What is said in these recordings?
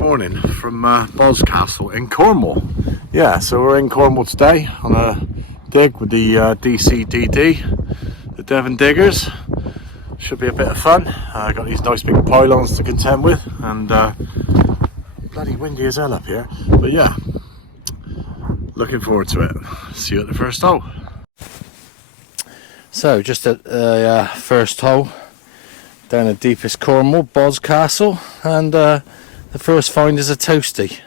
Morning from Boscastle in Cornwall. Yeah, so we're in Cornwall today on a dig with the DCDD, the Devon diggers. Should be a bit of fun. I got these nice big pylons to contend with, and bloody windy as hell up here. But yeah, looking forward to it. See you at the first hole. So just at the first hole down the deepest Cornwall, Boscastle, and the first find is a toasty.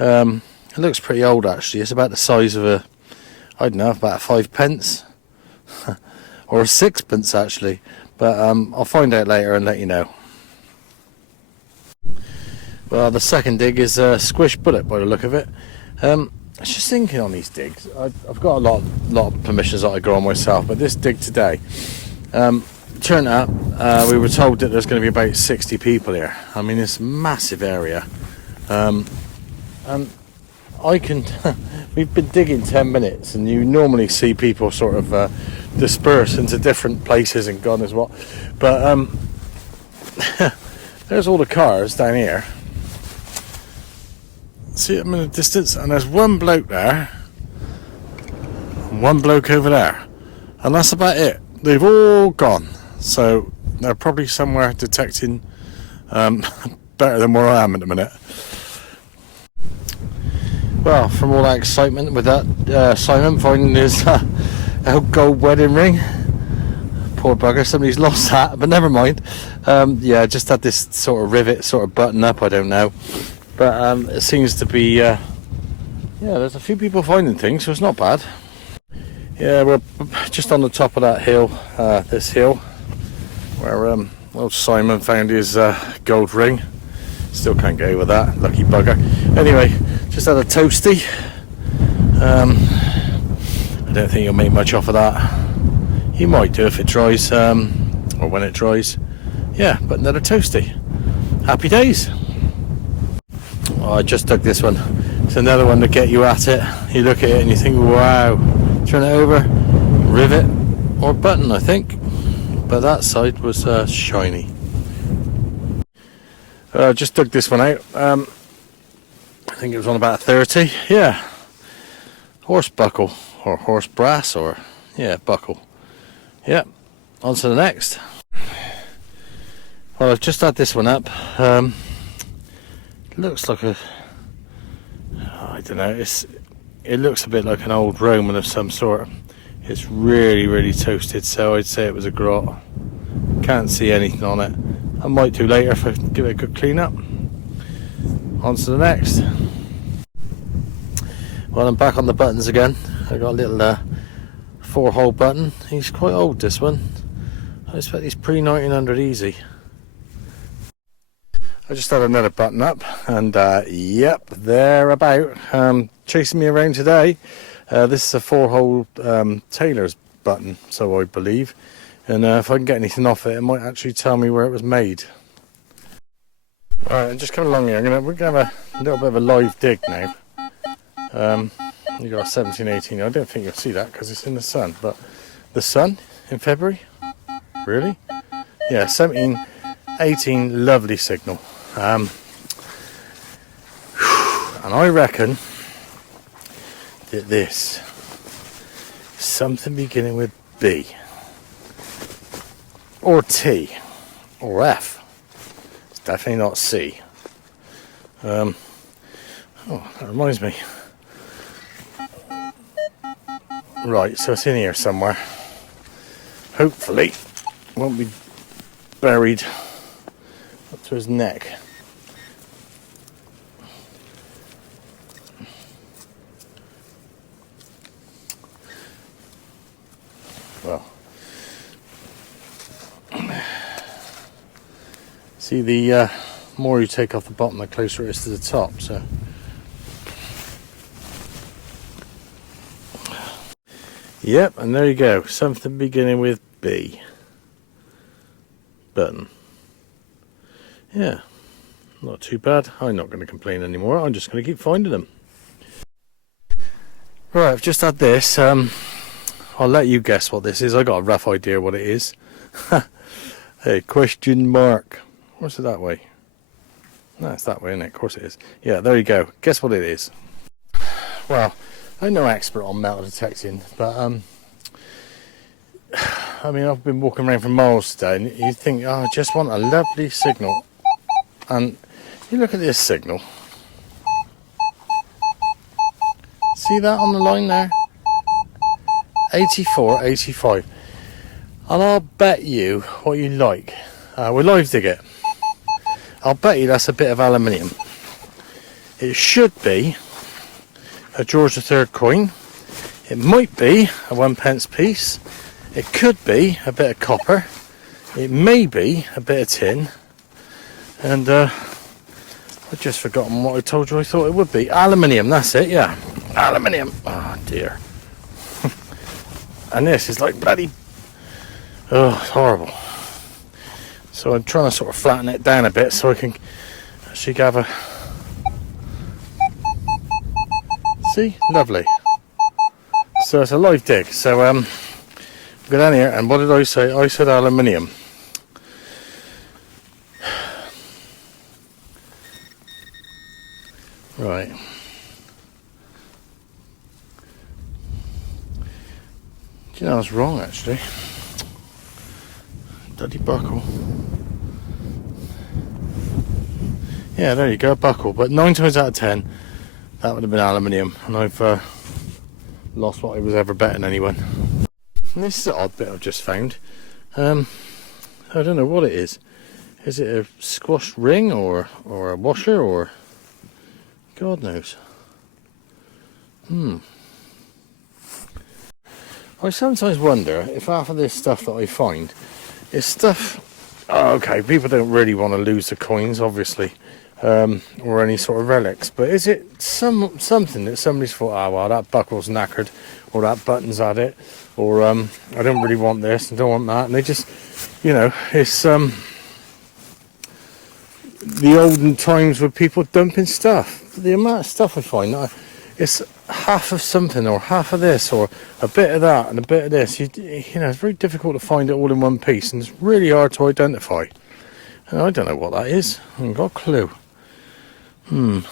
It looks pretty old actually. It's about the size of a, I don't know, about a 5p or a 6p actually, but I'll find out later and let you know. Well, the second dig is a squish bullet by the look of it. I was just thinking on these digs, I've got a lot of permissions that I go on myself, but this dig today, turned up, we were told that there's going to be about 60 people here. I mean, it's a massive area, and I can we've been digging 10 minutes and you normally see people sort of disperse into different places and God knows what, but there's all the cars down here. See them in the distance, and there's one bloke there and one bloke over there, and that's about it. They've all gone. So they're probably somewhere detecting better than where I am at the minute. Well, from all that excitement with that Simon finding his gold wedding ring, poor bugger, somebody's lost that, but never mind. Yeah, just had this sort of rivet sort of button up, I don't know, but it seems to be yeah, there's a few people finding things, so it's not bad. Yeah, we're just on the top of that hill, this hill, where old Simon found his gold ring. Still can't get over that, lucky bugger. Anyway, just had a toasty. I don't think you'll make much off of that. You might do if it dries, or when it dries. Yeah, but another toasty. Happy days. Oh, I just dug this one. It's another one to get you at it. You look at it and you think, wow. Turn it over, rivet or button, I think, but that side was shiny. Just dug this one out. I think it was on about 30. Yeah, horse buckle or horse brass, or yeah, buckle. Yeah, on to the next. Well, I've just had this one up. It looks like a, I don't know, it looks a bit like an old Roman of some sort. It's really toasted, so I'd say it was a grot. Can't see anything on it. I might do later if I give it a good clean up. On to the next. Well, I'm back on the buttons again. I got a little 4-hole button. He's quite old, this one. I expect he's pre-1900 easy. I just had another button up, and yep, they're about chasing me around today. This is a 4-hole tailor's button, so I believe, and if I can get anything off it, it might actually tell me where it was made. Alright, I'm just coming along here. We're going to have a little bit of a live dig now. You got 1718. I don't think you'll see that because it's in the sun, but the sun in February? Really? Yeah, 1718, lovely signal. And I reckon that this is something beginning with B or T or F. It's definitely not C. Oh, that reminds me. Right, so it's in here somewhere. Hopefully it won't be buried up to his neck. Well, see, the more you take off the bottom, the closer it is to the top, so yep, and there you go, something beginning with B. Button. Yeah, not too bad. I'm not going to complain anymore. I'm just going to keep finding them. Right, I've just had this. I'll let you guess what this is. I got a rough idea what it is. Hey, question mark. What's it that way? No, it's that way, isn't it? Of course it is. Yeah, there you go. Guess what it is? Well, I'm no expert on metal detecting, but I mean, I've been walking around for miles today, and you think, oh, I just want a lovely signal. And you look at this signal. See that on the line there? 84, 85. And I'll bet you what you like. We'll live dig it. I'll bet you that's a bit of aluminium. It should be a George III coin. It might be a 1p piece. It could be a bit of copper. It may be a bit of tin. And I've just forgotten what I told you I thought it would be. Aluminium, that's it, yeah. Aluminium. Oh dear. And this is like bloody... Oh, it's horrible. So I'm trying to sort of flatten it down a bit so I can actually have a... See? Lovely. So it's a live dig. So go down here, and what did I say? I said aluminium. Right. Do you know I was wrong actually? Bloody buckle. Yeah, there you go, a buckle. But 9 times out of 10, that would have been aluminium, and I've lost what I was ever betting anyone. And this is an odd bit I've just found. I don't know what it is. Is it a squashed ring or a washer or God knows? I sometimes wonder if half of this stuff that I find is stuff. Oh, okay, people don't really want to lose the coins, obviously, or any sort of relics. But is it something that somebody's thought, oh well, that buckle's knackered, or that button's at it, or I don't really want this, I don't want that, and they just, you know, it's the olden times with people dumping stuff. The amount of stuff I find, it's half of something, or half of this, or a bit of that, and a bit of this. You know, it's very difficult to find it all in one piece, and it's really hard to identify. And I don't know what that is. I haven't got a clue. Well,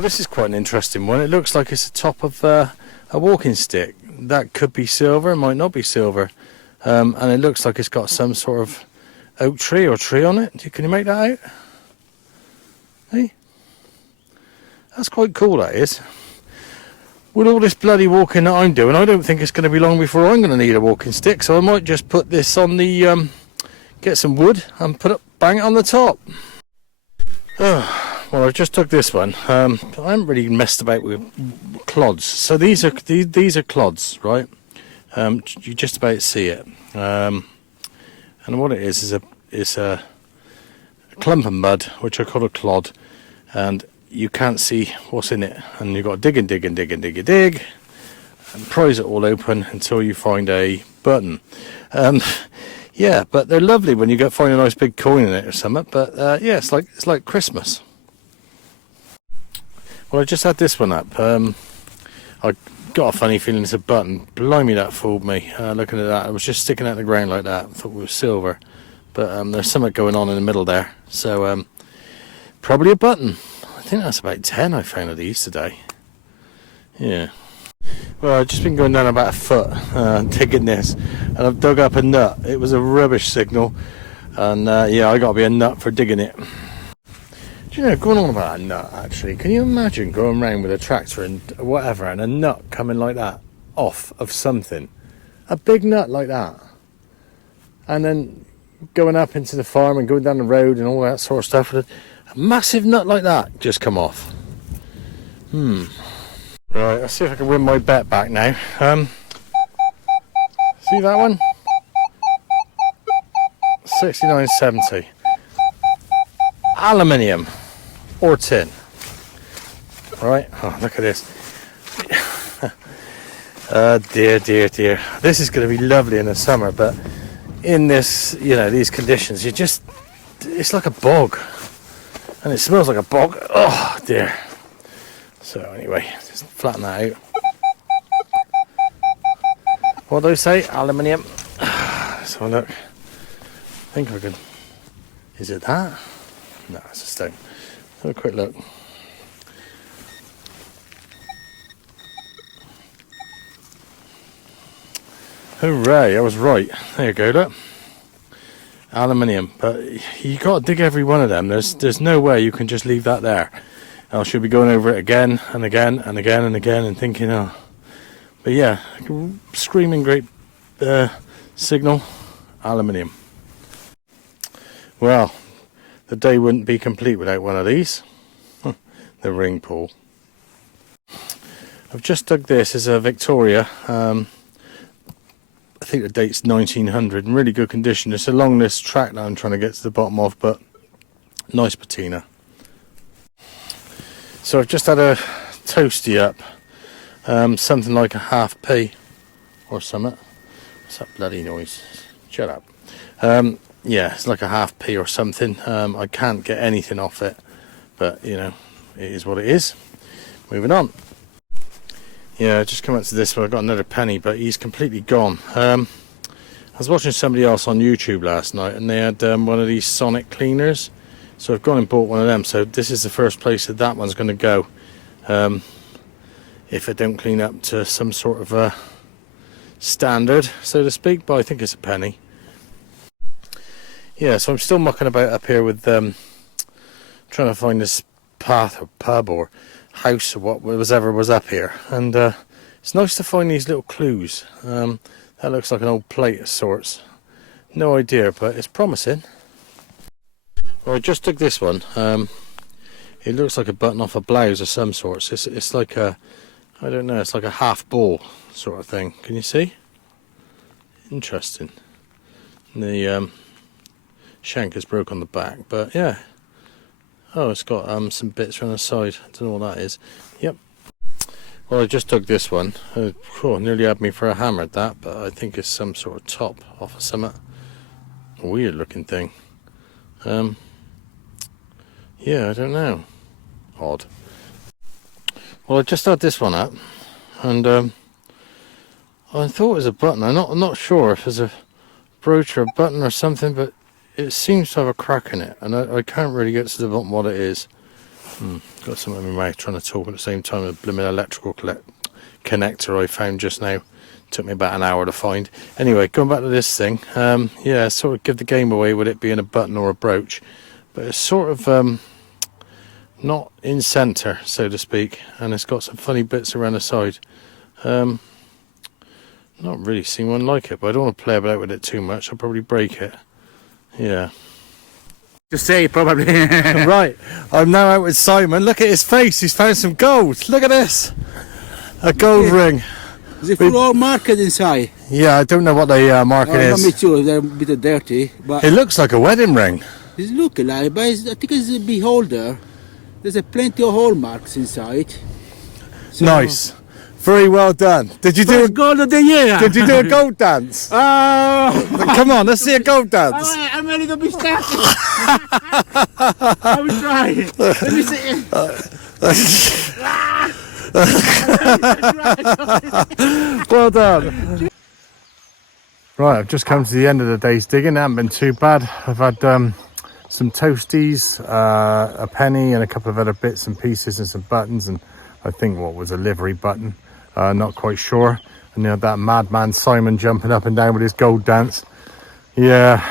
this is quite an interesting one. It looks like it's the top of a walking stick. That could be silver, it might not be silver. And it looks like it's got some sort of oak tree or tree on it. Can you make that out? Hey? That's quite cool, that is. With all this bloody walking that I'm doing, I don't think it's going to be long before I'm going to need a walking stick, so I might just put this on the... get some wood and bang it on the top. Well, I just took this one. I haven't really messed about with clods. So these are clods, right? You just about see it. And what it is a clump of mud, which I call a clod, and you can't see what's in it, and you've got to dig and prise it all open until you find a button. Yeah, but they're lovely when you find a nice big coin in it or something. But yeah, it's like Christmas. Well, I just had this one up. I got a funny feeling it's a button. Blimey, that fooled me. Looking at that, it was just sticking out the ground like that. I thought it was silver, but there's something going on in the middle there. So probably a button. I think that's about 10 I found of these today. Yeah. Well, I've just been going down about a foot digging this, and I've dug up a nut. It was a rubbish signal, and yeah, I got to be a nut for digging it. Do you know, going on about a nut, actually, can you imagine going around with a tractor and whatever, and a nut coming like that off of something? A big nut like that. And then going up into the farm and going down the road and all that sort of stuff, with a massive nut like that just come off. Right, let's see if I can win my bet back now. See that one? 69.70. Aluminium or tin. Right, oh, look at this. Dear. This is going to be lovely in the summer, but in this, you know, these conditions, it's like a bog. And it smells like a bog. Oh, dear. So anyway, just flatten that out. What do I say? Aluminium. So look. I think I can... Is it that? No, it's a stone. Have a quick look. Hooray, I was right. There you go, look. Aluminium. But you got to dig every one of them. There's no way you can just leave that there. I should be going over it again and again and again and again and thinking, oh. But yeah, screaming great signal. Aluminium. Well, the day wouldn't be complete without one of these. The ring pull. I've just dug this as a Victoria. I think the date's 1900, in really good condition. It's along this track that I'm trying to get to the bottom of, but nice patina. So I've just had a toasty up, something like a half p or something. What's that bloody noise? Shut up. Yeah, it's like a half p or something. I can't get anything off it, but you know, it is what it is. Moving on. Yeah, I just come up to this one. I got another penny, but he's completely gone. I was watching somebody else on YouTube last night, and they had one of these sonic cleaners. So I've gone and bought one of them. So this is the first place that one's going to go. If it don't clean up to some sort of a standard, so to speak. But I think it's a penny. Yeah, so I'm still mucking about up here with trying to find this path or pub or house or what was up here, and it's nice to find these little clues. That looks like an old plate of sorts. No idea, but it's promising. Well, I just took this one. It looks like a button off a blouse of some sorts. It's like a, I don't know, it's like a half ball sort of thing. Can you see? Interesting. The shank is broke on the back, but yeah. Oh, it's got some bits around the side. I don't know what that is. Yep. Well, I just took this one. Nearly had me for a hammer at that, but I think it's some sort of top off of something. A weird looking thing. Yeah, I don't know. Odd. Well, I just had this one up, and I thought it was a button. I'm not sure if it's a brooch or a button or something, but it seems to have a crack in it, and I can't really get to the bottom what it is. Got something in my mouth trying to talk at the same time. A blooming electrical connector I found just now. Took me about an hour to find. Anyway, going back to this thing. Yeah, sort of give the game away with it being a button or a brooch, but it's sort of not in centre, so to speak, and it's got some funny bits around the side. Not really seen one like it, but I don't want to play about with it too much. I'll probably break it. Yeah. To say, probably. Right, I'm now out with Simon. Look at his face, he's found some gold. Look at this. A gold ring. Is it full all market inside? Yeah, I don't know what the market is. Not me too, they're a bit dirty. But it looks like a wedding ring. It's looking like, but I think it's a beholder. There's plenty of hallmarks inside. So, nice. Very well done. Did you do a gold of the year? Did you do a gold dance? Come on, let's see a gold dance. I'm a little bit stuck. I will try. Let me see. Well done. Right, I've just come to the end of the day's digging. It hasn't been too bad. I've had some toasties, a penny, and a couple of other bits and pieces, and some buttons, and I think what was a livery button. Not quite sure. And you know, that madman Simon jumping up and down with his gold dance. Yeah,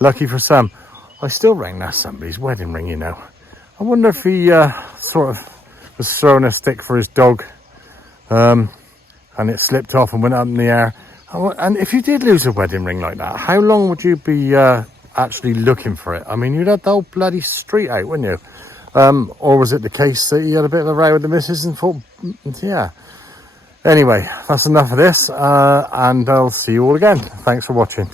lucky for some. I still reckon that's somebody's wedding ring, you know. I wonder if he sort of was throwing a stick for his dog, and it slipped off and went up in the air. And if you did lose a wedding ring like that, how long would you be actually looking for it? I mean, you'd have the whole bloody street out, wouldn't you? Or was it the case that you had a bit of a row with the missus and thought, yeah. Anyway, that's enough of this, and I'll see you all again. Thanks for watching.